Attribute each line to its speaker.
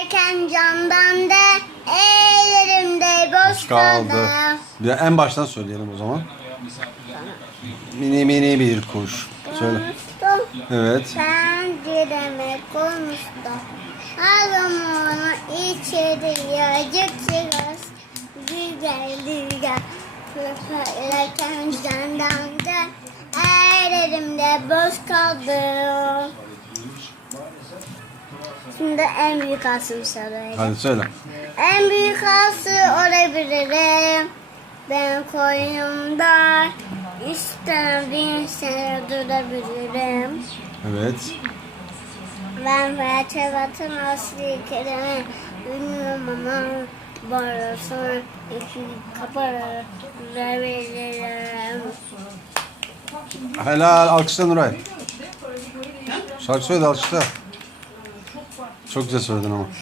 Speaker 1: Erken camdan da ellerimde boş
Speaker 2: Kaldı.
Speaker 1: kaldı.
Speaker 2: De en baştan söyleyelim o zaman. Mini mini bir kuş. Söyle.
Speaker 1: Konuştum,
Speaker 2: Evet.
Speaker 1: pencereme konuştum. Ağlamını içeri yacık biraz. Güzel güzel. Erken camdan da ellerimde boş kaldı. Şimdi en büyük asım söyleyeyim.
Speaker 2: Hadi söyle.
Speaker 1: En büyük ası olabilirim. Ben koyumda istediğim sene durabilirim.
Speaker 2: Evet.
Speaker 1: Ben Fenerbahçe'nin asli kelime bilmiyorum ama bana sonra iki kapatabilirim.
Speaker 2: Helal. Alkışla Nuray. Şarkı söyle alkışla. Çok güzel söyledin ama.